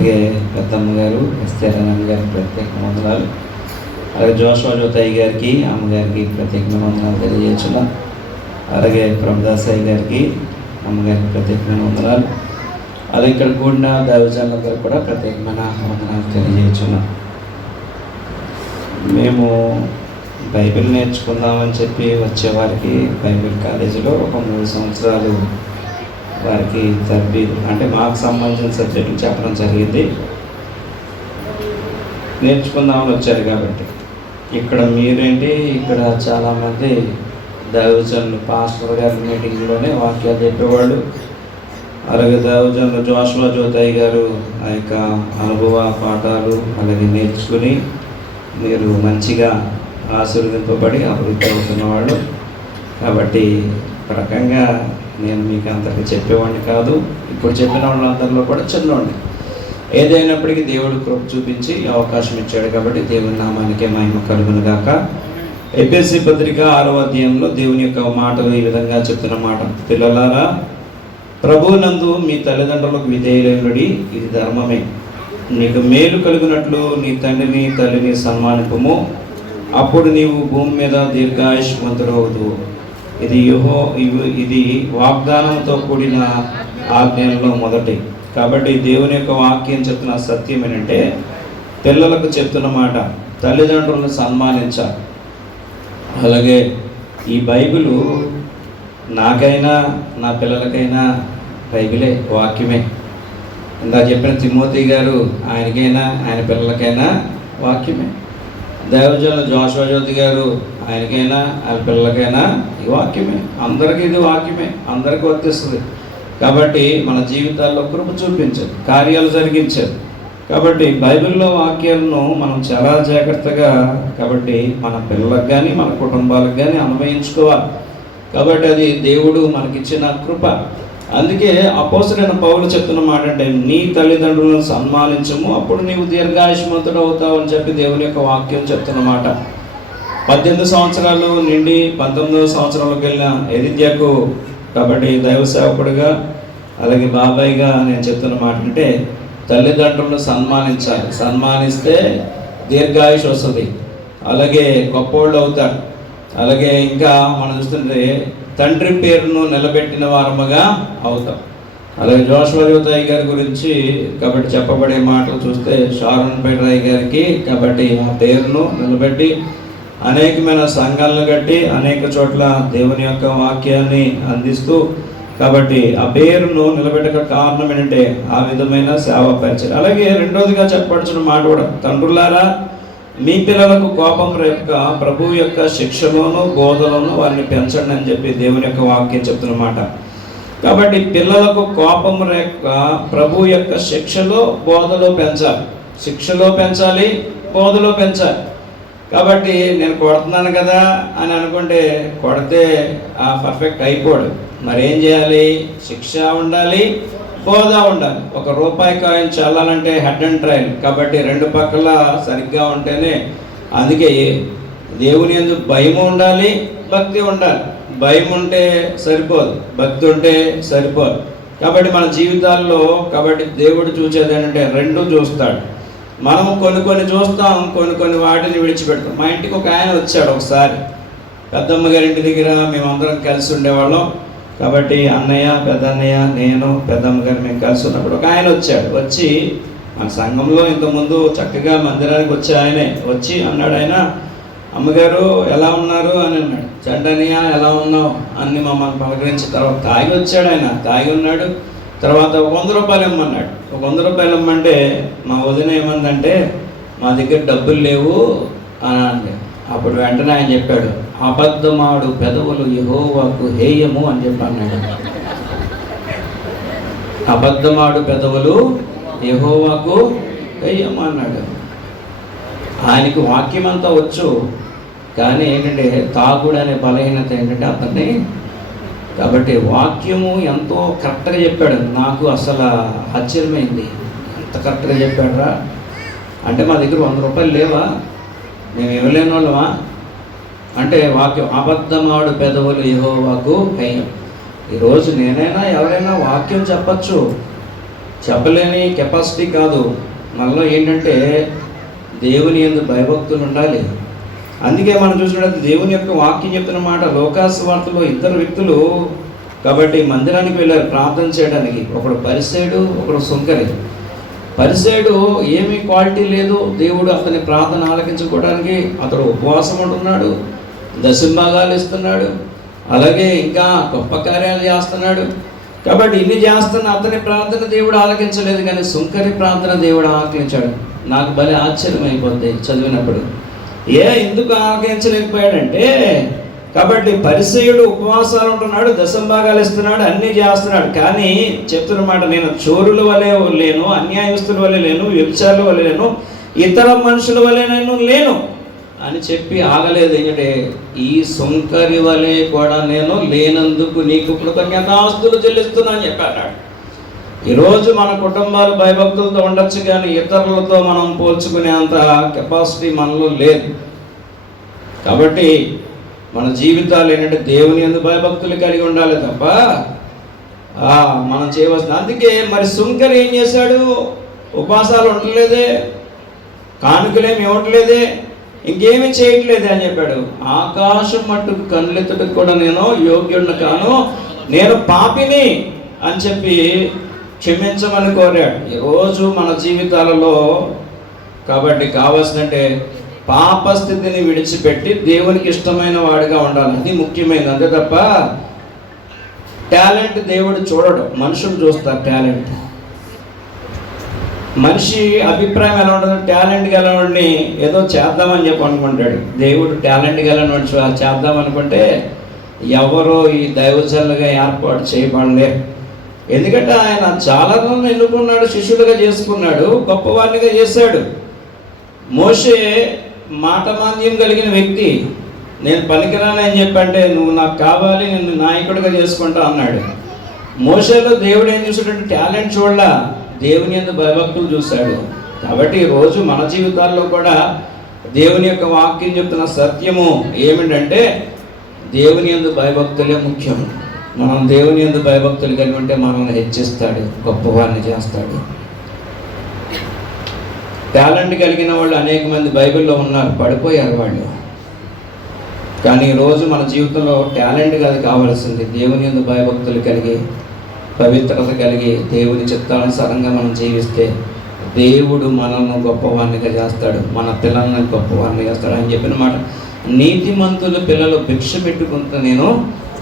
అలాగే పెద్దమ్మ గారు ఎస్తేరన్న గారికి ప్రత్యేక వందనాలు. అలాగే జోషువా జ్యోతయ్య గారికి అమ్మగారికి ప్రత్యేకమైన వందనాలు తెలియజేస్తున్నాం. అలాగే ప్రభుదాసయ్య గారికి అమ్మగారికి ప్రత్యేకమైన వందనాలు. అలాగే ఇక్కడ కూడిన దైవజనులందరూ కూడా ప్రత్యేకమైన వందనాలు తెలియజేస్తున్నాం. మేము బైబిల్ నేర్చుకుందామని చెప్పి వచ్చేవారికి బైబిల్ కాలేజీలో ఒక 3 సంవత్సరాలు వారికి తర్బీదు అంటే మాకు సంబంధించిన సబ్జెక్టులు చెప్పడం జరిగింది. నేర్చుకుందామని వచ్చారు కాబట్టి ఇక్కడ మీరేంటి, ఇక్కడ చాలామంది దైవజనులు పాస్టర్ గారి మీటింగ్లోనే వాక్యాలు చెప్పేవాళ్ళు. అలాగే దైవజనులు జోషువా జ్యోతయ్య గారు ఆ యొక్క అనుభవ పాఠాలు అలాగే నేర్చుకుని మీరు మంచిగా ఆశీర్వదింపబడి అభివృద్ధి అవుతున్నవాళ్ళు. కాబట్టి ఒక రకంగా నేను మీకు అంతగా చెప్పేవాడిని కాదు. ఇప్పుడు చెప్పిన వాళ్ళందరిలో కూడా చిన్నవాడిని. ఏదైనప్పటికీ దేవుడు కృప చూపించి అవకాశం ఇచ్చాడు కాబట్టి దేవుని నామానికే మహిమ కలుగును గాక. ఎఫెసీ పత్రిక 6వ అధ్యాయంలో దేవుని యొక్క మాటలు ఈ విధంగా చెప్తున్న మాట: పిల్లలారా, ప్రభువునందు మీ తల్లిదండ్రులకు విధేయులైనడి, ఇది ధర్మమే. నీకు మేలు కలుగునట్లు నీ తండ్రిని తల్లిని సన్మానింపుము, అప్పుడు నీవు భూమి మీద దీర్ఘాయుష్మంతుడవుదువు. ఇది వాగ్దానంతో కూడిన ఆజ్ఞల్లో మొదటి. కాబట్టి దేవుని యొక్క వాక్యం చెప్తున్న సత్యం ఏంటంటే, పిల్లలకు చెప్తున్న మాట తల్లిదండ్రులను సన్మానించాలి. అలాగే ఈ బైబిలు నాకైనా నా పిల్లలకైనా బైబిలే, వాక్యమే. ఇందా చెప్పిన తిమోతి గారు ఆయనకైనా ఆయన పిల్లలకైనా వాక్యమే. దైవజనులు జోషువా జ్యోతి గారు ఆయనకైనా ఆయన పిల్లలకైనా ఈ వాక్యమే. అందరికీ ఇది వాక్యమే, అందరికీ వర్తిస్తుంది. కాబట్టి మన జీవితాల్లో కృప చూపించారు, కార్యాలు జరిగించారు. కాబట్టి బైబిల్లో వాక్యాలను మనం చాలా జాగ్రత్తగా కాబట్టి మన పిల్లలకు కానీ మన కుటుంబాలకు కానీ అన్వయించుకోవాలి. కాబట్టి అది దేవుడు మనకిచ్చిన కృప. అందుకే అపోస్తలుడైన పౌలు చెప్తున్న మాట అంటే, నీ తల్లిదండ్రులను సన్మానించము, అప్పుడు నీవు దీర్ఘాయుష్మంతుడు అవుతావు అని చెప్పి దేవుని యొక్క వాక్యం చెప్తున్నమాట. 18 సంవత్సరాలు నిండి 19వ సంవత్సరంలోకి వెళ్ళిన ఎరిద్యాకు కాబట్టి దైవ సేవకుడిగా అలాగే బాబాయిగా నేను చెప్తున్న మాట అంటే, తల్లిదండ్రులను సన్మానించాలి. సన్మానిస్తే దీర్ఘాయుష్ వస్తుంది, అలాగే గొప్పోళ్ళు అవుతారు. అలాగే ఇంకా మనం చూస్తుంటే తండ్రి పేరును నిలబెట్టిన వారముగా అవుతాం. అలాగే జోషువా జ్యోతయ్య గారి గురించి కాబట్టి చెప్పబడే మాటలు చూస్తే, షారోన్ పేటరాయ్ గారికి కాబట్టి ఆ పేరును నిలబెట్టి అనేకమైన సంఘాలను కట్టి అనేక చోట్ల దేవుని యొక్క వాక్యాన్ని అందిస్తూ కాబట్టి ఆ పేరును నిలబెట్టక కారణం ఏంటంటే ఆ విధమైన సేవ పరిచయం. అలాగే రెండోదిగా చెప్పబడుచున్న మాట కూడా, తండ్రులారా మీ పిల్లలకు కోపం రేపక ప్రభు యొక్క శిక్షలోను బోధలోను వారిని పెంచండి అని చెప్పి దేవుని యొక్క వాక్యం చెప్తున్నమాట. కాబట్టి పిల్లలకు కోపం రేపక ప్రభు యొక్క శిక్షలో బోధలో పెంచాలి. శిక్షలో పెంచాలి, బోధలో పెంచాలి. కాబట్టి నేను కొడుతున్నాను కదా అని అనుకుంటే కొడితే పర్ఫెక్ట్ అయిపోడు. మరి ఏం చేయాలి? శిక్ష ఉండాలి, బోధ ఉండాలి. ₹1 కాయిన్ చల్లాలంటే హెడ్ అండ్ ట్రైల్. కాబట్టి 2 పక్కల సరిగ్గా ఉంటేనే. అందుకే దేవుని యందు భయం ఉండాలి, భక్తి ఉండాలి. భయం ఉంటే సరిపోదు, భక్తి ఉంటే సరిపోదు. కాబట్టి మన జీవితాల్లో కాబట్టి దేవుడు చూసేది ఏంటంటే 2 చూస్తాడు. మనము కొన్ని చూస్తాం, కొన్ని వాటిని విడిచిపెడతాం. మా ఇంటికి ఒక ఆయన వచ్చాడు ఒకసారి, పెద్దమ్మ గారింటి దగ్గర మేమందరం కలిసి ఉండేవాళ్ళం. కాబట్టి అన్నయ్య, పెద్దన్నయ్య, నేను, పెద్దమ్మ గారు మేము కలిసి ఉన్నప్పుడు ఒక ఆయన వచ్చాడు. వచ్చి మన సంఘంలో ఇంతకుముందు చక్కగా మందిరానికి వచ్చే ఆయనే వచ్చి అన్నాడు, ఆయన అమ్మగారు ఎలా ఉన్నారు అని అన్నాడు. చంటన్నయ్య ఎలా ఉన్నావు అన్ని మమ్మల్ని పలకరించి తర్వాత తాగి వచ్చాడు. ఆయన తాగి ఉన్నాడు. తర్వాత ₹100 ఇమ్మన్నాడు. ₹100 ఇమ్మంటే మా వదిన ఏమందంటే, మా దగ్గర డబ్బులు లేవు అని అంటే, అప్పుడు వెంటనే ఆయన చెప్పాడు, అబద్ధమాడు పెదవులు యెహోవాకు హేయము అని చెప్పి అన్నాడు. అబద్ధమాడు పెదవులు యెహోవాకు హేయము అన్నాడు. ఆయనకి వాక్యం అంతా వచ్చు, కానీ ఏంటంటే తాగుడు అనే బలహీనత ఏంటంటే అతన్ని. కాబట్టి వాక్యము ఎంతో కరెక్ట్గా చెప్పాడు. నాకు అసలు ఆశ్చర్యమైంది, ఎంత కరెక్ట్గా చెప్పాడురా అంటే, మా దగ్గర ₹100 లేవా, మేము ఇవ్వలేని వాళ్ళమా అంటే వాక్యం అబద్ధమాడు పెదవులు యెహోవాకు హేయం. ఈరోజు నేనైనా ఎవరైనా వాక్యం చెప్పచ్చు, చెప్పలేని కెపాసిటీ కాదు, మనలో ఏంటంటే దేవుని యందు భయభక్తులు ఉండాలి. అందుకే మనం చూసినట్లయితే దేవుని యొక్క వాక్యం చెప్తున్న మాట, లోకాసు వార్తలో ఇద్దరు వ్యక్తులు కాబట్టి మందిరానికి వెళ్ళారు ప్రార్థన చేయడానికి. ఒకడు పరిసేయుడు, ఒకడు సుంకరి. పరిసేయుడు ఏమీ క్వాలిటీ లేదు, దేవుడు అతని ప్రార్థన ఆలకించుకోవడానికి అతడు ఉపవాసం ఉంటున్నాడు, దశంభాగాలు ఇస్తున్నాడు, అలాగే ఇంకా గొప్ప కార్యాలు చేస్తున్నాడు. కాబట్టి ఇన్ని చేస్తున్న అతని ప్రార్థన దేవుడు ఆలకించలేదు, కానీ సుంకరి ప్రార్థన దేవుడు ఆలకించాడు. నాకు భలే ఆశ్చర్యం అయిపోద్ది చదివినప్పుడు. ఎందుకు ఆలకించలేకపోయాడంటే, కాబట్టి పరిసయ్యుడు ఉపవాసాలు ఉంటున్నాడు, దశంభాగాలు ఇస్తున్నాడు, అన్నీ చేస్తున్నాడు, కానీ చెప్తున్నమాట, నేను చోరుల వలె లేను, అన్యాయస్తుల వలె లేను, వ్యభిచారుల వలె లేను, ఇతర మనుషుల వలె నేను లేను అని చెప్పి ఆగలేదు. ఎందుకంటే ఈ సుంకరి వలె కూడా నేను లేనందుకు నీకు కృతజ్ఞతాస్తులు చెల్లిస్తున్నా అని చెప్పాడు. ఈరోజు మన కుటుంబాలు భయభక్తులతో ఉండొచ్చు, కానీ ఇతరులతో మనం పోల్చుకునే అంత కెపాసిటీ మనలో లేదు. కాబట్టి మన జీవితాలు ఏంటంటే దేవుని యందు భయభక్తులు కలిగి ఉండాలి తప్ప మనం చేయవలసిన. అందుకే మరి సుంకరి ఏం చేశాడు? ఉపవాసాలు ఉండలేదే, కానుకలేమి ఇవ్వట్లేదే, ఇంకేమీ చేయట్లేదే అని చెప్పాడు. ఆకాశం మట్టుకు కళ్ళెత్తుటకు కూడా నేను యోగ్యుడిని కాను, నేను పాపిని అని చెప్పి క్షమించమని కోరాడు. ఈరోజు మన జీవితాలలో కాబట్టి కావాల్సిందంటే పాప స్థితిని విడిచిపెట్టి దేవునికి ఇష్టమైన వాడిగా ఉండాలి. అది ముఖ్యమైనది. అంతే తప్ప టాలెంట్ దేవుడు చూడడు, మనుషులు చూస్తారు టాలెంట్. మనిషి అభిప్రాయం ఎలా ఉంటుంది? టాలెంట్ గలవాడిని ఏదో చేద్దామని చెప్పి అనుకుంటాడు. దేవుడు టాలెంట్ గలవాడిని చేద్దాం అనుకుంటే ఎవరో ఈ దైవజనులుగా ఏర్పాటు చేయబడలే. ఎందుకంటే ఆయన చాలా మంది ఎన్నుకున్నాడు, శిష్యులుగా చేసుకున్నాడు, గొప్పవాడినిగా చేశాడు. మోషే మాటమాంద్యం కలిగిన వ్యక్తి, నేను పనికిరానని చెప్పంటే నువ్వు నాకు కావాలి, నేను నాయకుడిగా చేసుకుంటా అన్నాడు. మోషేలో దేవుడు ఏం చూసాడంటే టాలెంట్ చూడలా, దేవుని యందు భయభక్తులు చూశాడు. కాబట్టి ఈరోజు మన జీవితాల్లో కూడా దేవుని యొక్క వాక్యం చెప్తున్న సత్యము ఏమిటంటే దేవుని యందు భయభక్తులే ముఖ్యం. మనం దేవుని యందు భయభక్తులు కలిగి ఉంటే మనల్ని హెచ్చిస్తాడు, గొప్పవారిని చేస్తాడు. టాలెంట్ కలిగిన వాళ్ళు అనేక మంది బైబిల్లో ఉన్నారు, పడిపోయారు వాళ్ళు. కానీ ఈరోజు మన జీవితంలో టాలెంట్ కాదు కావాల్సింది, దేవుని యందు భయభక్తులు కలిగి పవిత్రత కలిగి దేవుని చిత్తానుసారంగా మనం జీవిస్తే దేవుడు మనల్ని గొప్పవారినిగా చేస్తాడు, మన పిల్లల్ని గొప్పవారిని చేస్తాడు. అని చెప్పిన మాట, నీతిమంతుల పిల్లలు భిక్ష పెట్టుకుంటూ నేను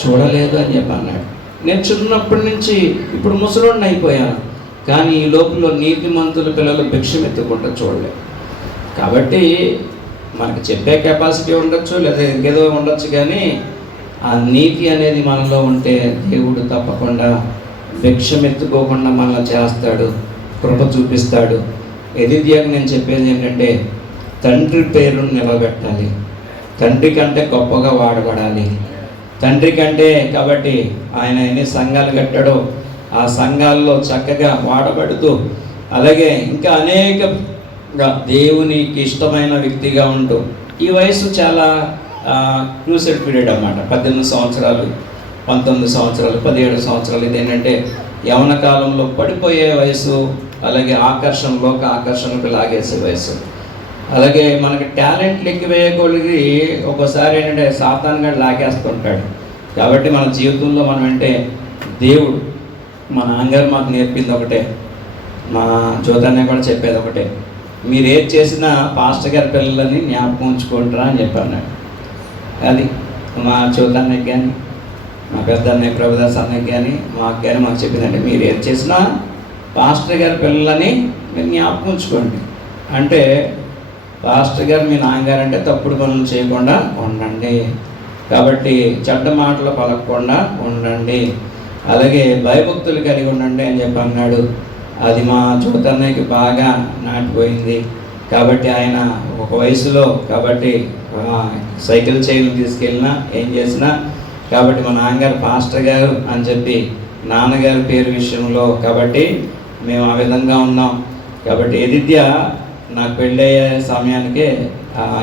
చూడలేదు అని చెప్పి అన్నాడు. నేను చిన్నప్పటి నుంచి ఇప్పుడు ముసలోడిని అయిపోయాను, కానీ ఈ లోపల నీతిమంతుల పిల్లలు భిక్షం ఎత్తుకుంటూ చూడలేదు. కాబట్టి మనకు చెప్పే కెపాసిటీ ఉండొచ్చు, లేదా ఇంకేదో ఉండొచ్చు, కానీ ఆ నీతి అనేది మనలో ఉంటే దేవుడు తప్పకుండా భిక్షం ఎత్తుకోకుండా మనల్ని చేస్తాడు, కృప చూపిస్తాడు. ఎదిద్యాకు నేను చెప్పేది ఏంటంటే తండ్రి పేరును నిలబెట్టాలి, తండ్రి కంటే గొప్పగా వాడబడాలి. తండ్రి కంటే కాబట్టి ఆయన ఎన్ని సంఘాలు కట్టాడో ఆ సంఘాల్లో చక్కగా వాడబడుతూ, అలాగే ఇంకా అనేకగా దేవునికి ఇష్టమైన వ్యక్తిగా ఉంటూ, ఈ వయసు చాలా క్రూసెడ్ పీరియడ్ అన్నమాట. 18 సంవత్సరాలు, 19 సంవత్సరాలు, 17 సంవత్సరాలు, ఇదేంటంటే యవన కాలంలో పడిపోయే వయసు, అలాగే లోక ఆకర్షణకు లాగేసే వయసు. అలాగే మనకి టాలెంట్లు ఎక్కువేయగలిగి ఒక్కోసారి ఏంటంటే సాతాను గాడు లాగేస్తుంటాడు. కాబట్టి మన జీవితంలో మనం అంటే దేవుడు, మా నాన్నగారు మాకు నేర్పింది ఒకటే, మా జ్యోతన్న కూడా చెప్పేది ఒకటే, మీరు ఏది చేసినా పాస్టర్ గారి పిల్లలని జ్ఞాపకం ఉంచుకుంటారా అని చెప్పాను. అది మా జ్యోతన్నకి కానీ మా పెద్ద అన్నయ్య ప్రభుదాస్ అన్నయ్యకి కానీ మా అక్క కానీ మాకు చెప్పిందంటే, మీరు ఏది చేసినా పాస్టర్ గారి పిల్లలని మీరు జ్ఞాపకం ఉంచుకోండి. అంటే పాస్టర్ గారు మీ నాన్నగారు అంటే తప్పుడు పనులు చేయకుండా ఉండండి, కాబట్టి చెడ్డ మాటలు పలకకుండా ఉండండి, అలాగే భయభక్తులు కలిగి ఉండండి అని చెప్పి అన్నాడు. అది మా జ్యోతన్నయ్యకి బాగా నాటిపోయింది. కాబట్టి ఆయన ఒక వయసులో కాబట్టి సైకిల్ చైన్లు తీసుకెళ్ళినా ఏం చేసినా, కాబట్టి మా నాన్నగారు పాస్టర్ గారు అని చెప్పి నాన్నగారి పేరు విషయంలో కాబట్టి మేము ఆ విధంగా ఉన్నాం. కాబట్టి ఎదిద్య నాకు పెళ్ళయ్యే సమయానికే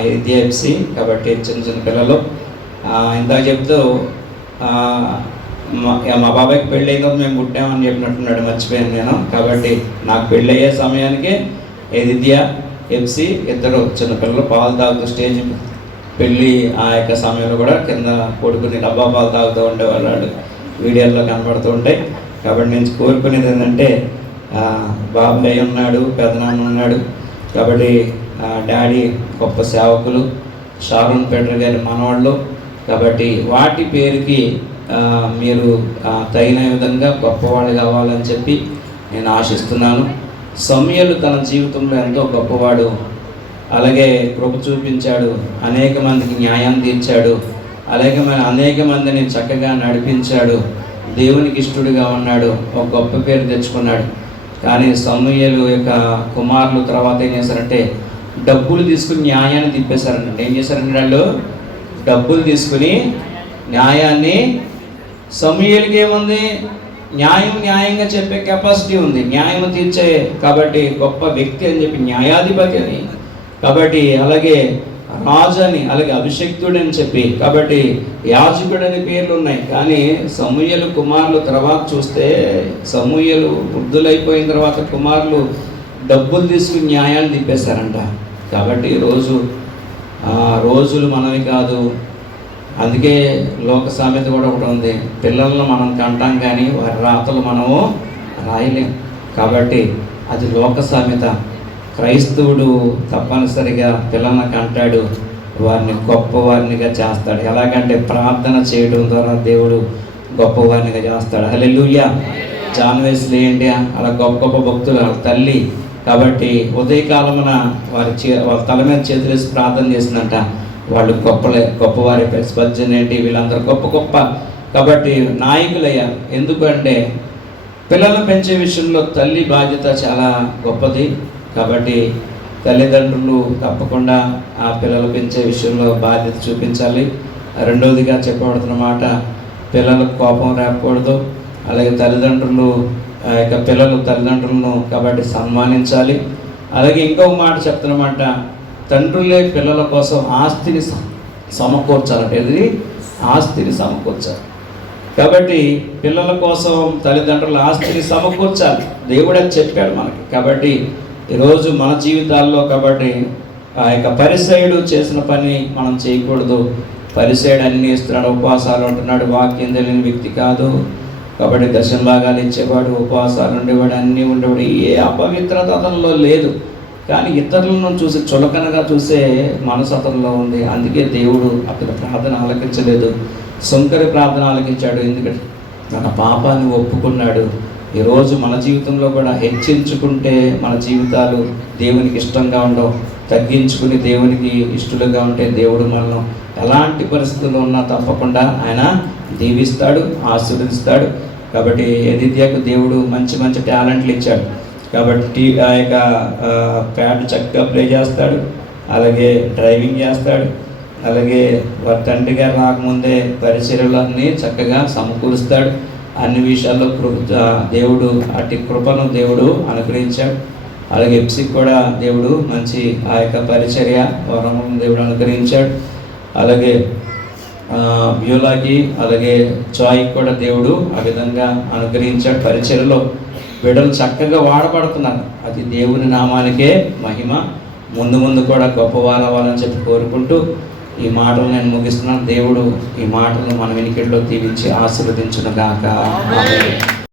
ఎదిద్య ఎఫ్సి, కాబట్టి చిన్న చిన్న పిల్లలు ఇంత చెప్తూ మా బాబాయ్కి పెళ్ళి అయిన తర్వాత మేము పుట్టామని చెప్పినట్టున్నాడు, మర్చిపోయాను నేను. కాబట్టి నాకు పెళ్ళి అయ్యే సమయానికి ఎదిద్య ఎంసీ ఇద్దరు చిన్నపిల్లలు పాలు తాగుతూ స్టేజ్ పెళ్ళి ఆ యొక్క సమయంలో కూడా కింద కొడుకుని డబ్బా పాలు తాగుతూ ఉండేవాళ్ళు, వీడియోల్లో కనబడుతూ ఉంటాయి. కాబట్టి నేను కోరుకునేది ఏంటంటే బాబాయ్ ఉన్నాడు, పెదనాన్న ఉన్నాడు. కాబట్టి డాడీ గొప్ప సేవకులు, షారూన్ పీటర్ గారి మనవాళ్ళు. కాబట్టి వాటి పేరుకి మీరు తగిన విధంగా గొప్పవాళ్ళు కావాలని చెప్పి నేను ఆశిస్తున్నాను. సమూయేలు తన జీవితంలో ఎంతో గొప్పవాడు, అలాగే కృప చూపించాడు, అనేక మందికి న్యాయం తీర్చాడు, అలాగే అనేక మందిని చక్కగా నడిపించాడు, దేవునికి ఇష్టడుగా ఉన్నాడు, ఒక గొప్ప పేరు తెచ్చుకున్నాడు. కానీ సమూయేలు యొక్క కుమారులు తర్వాత ఏం చేశారంటే డబ్బులు తీసుకుని న్యాయాన్ని తిప్పేశారంటే. ఏం చేశారంటే వాళ్ళు డబ్బులు తీసుకుని న్యాయాన్ని, సమూయేలుకి ఏముంది, న్యాయంగా చెప్పే కెపాసిటీ ఉంది, న్యాయం తీర్చే కాబట్టి గొప్ప వ్యక్తి అని చెప్పి న్యాయాధిపతి అని, కాబట్టి అలాగే రాజు అని, అలాగే అభిషక్తుడు అని చెప్పి, కాబట్టి యాజకుడు అని పేర్లు ఉన్నాయి. కానీ సమూయేలు కుమారులు తర్వాత చూస్తే సమూయేలు వృద్ధులైపోయిన తర్వాత కుమారులు డబ్బులు తీసుకుని న్యాయాన్ని తిప్పేశారంట. కాబట్టి రోజులు మనవి కాదు. అందుకే లోక సామెత కూడా ఒకటి ఉంది, పిల్లలను మనం కంటాం కానీ వారి రాతలు మనము రాయలేం. కాబట్టి అది లోక సామెత. క్రైస్తవుడు తప్పనిసరిగా పిల్లలను కంటాడు, వారిని గొప్పవారినిగా చేస్తాడు. ఎలాగంటే ప్రార్థన చేయడం ద్వారా దేవుడు గొప్పవారినిగా చేస్తాడు. హల్లెలూయా. జాన్ వెస్లీ ఏంటి అలా గొప్ప గొప్ప భక్తులు, వాళ్ళ తల్లి. కాబట్టి ఉదయకాలమున వాళ్ళ తల మీద చేతులేసి ప్రార్థన చేసిందంట. వాళ్ళు గొప్పవారి స్పర్జన్ ఏంటి, వీళ్ళందరూ గొప్ప. కాబట్టి నాయకులయ్యారు. ఎందుకంటే పిల్లలను పెంచే విషయంలో తల్లి బాధ్యత చాలా గొప్పది. కాబట్టి తల్లిదండ్రులు తప్పకుండా ఆ పిల్లలు పెంచే విషయంలో బాధ్యత చూపించాలి. రెండవదిగా చెప్పబడుతున్న మాట, పిల్లలకు కోపం రాకూడదు. అలాగే తల్లిదండ్రులు పిల్లలు తల్లిదండ్రులను కాబట్టి సన్మానించాలి. అలాగే ఇంకొక మాట చెప్తున్నమాట, తండ్రులే పిల్లల కోసం ఆస్తిని సమకూర్చాలంటే, ఇది ఆస్తిని సమకూర్చాలి. కాబట్టి పిల్లల కోసం తల్లిదండ్రుల ఆస్తిని సమకూర్చాలి, దేవుడే చెప్పాడు మనకి. కాబట్టి ఈరోజు మన జీవితాల్లో కాబట్టి ఆ యొక్క పరిసయుడు చేసిన పని మనం చేయకూడదు. పరిసయుడు అన్ని ఇస్తున్నాడు, ఉపవాసాలు ఉంటున్నాడు, వాక్యం తెలియని వ్యక్తి కాదు. కాబట్టి దశమ భాగాలు ఇచ్చేవాడు, ఉపవాసాలు ఉండేవాడు, అన్నీ ఉండేవాడు, ఏ అపవిత్రత అతనిలో లేదు. కానీ ఇతరులను చూసి చులకనగా చూసే మనసు అతనిలో ఉంది. అందుకే దేవుడు అక్కడ ప్రార్థన ఆలకించలేదు, శంకరి ప్రార్థన ఆలకించాడు. ఎందుకంటే తన పాపాన్ని ఒప్పుకున్నాడు. ఈరోజు మన జీవితంలో కూడా హెచ్చించుకుంటే మన జీవితాలు దేవునికి ఇష్టంగా ఉండవు. తగ్గించుకుని దేవునికి ఇష్టలుగా ఉంటే దేవుడు మనల్ని ఎలాంటి పరిస్థితుల్లో ఉన్నా తప్పకుండా ఆయన దీవిస్తాడు, ఆశీర్వదిస్తాడు. కాబట్టి ఎదిత్యకు దేవుడు మంచి టాలెంట్లు ఇచ్చాడు. కాబట్టి ఆ యొక్క ప్యాడ్ చక్కగా ప్లే చేస్తాడు, అలాగే డ్రైవింగ్ చేస్తాడు, అలాగే వారి తండ్రి గారు రాకముందే పరిచర్యలన్నీ చక్కగా సమకూరుస్తాడు. అన్ని విషయాల్లో దేవుడు అట్టి కృపను దేవుడు అనుగ్రహించాడు. అలాగే ఎప్సికి కూడా దేవుడు మంచి ఆ యొక్క పరిచర్య వరములను దేవుడు అనుగ్రహించాడు. అలాగే బ్యూలాకి అలాగే చాయ్కి కూడా దేవుడు ఆ విధంగా అనుగ్రహించాడు. పరిచర్యలో బిడ్డలు చక్కగా వాడబడుతున్నారు. అది దేవుని నామానికే మహిమ. ముందు కూడా గొప్పవారు అవ్వాలని చెప్పి కోరుకుంటూ ఈ మాటలు నేను ముగిస్తున్నాను. దేవుడు ఈ మాటలు మన వెనుకల్లో దీవించి ఆశీర్వదించును గాక. ఆమేన్.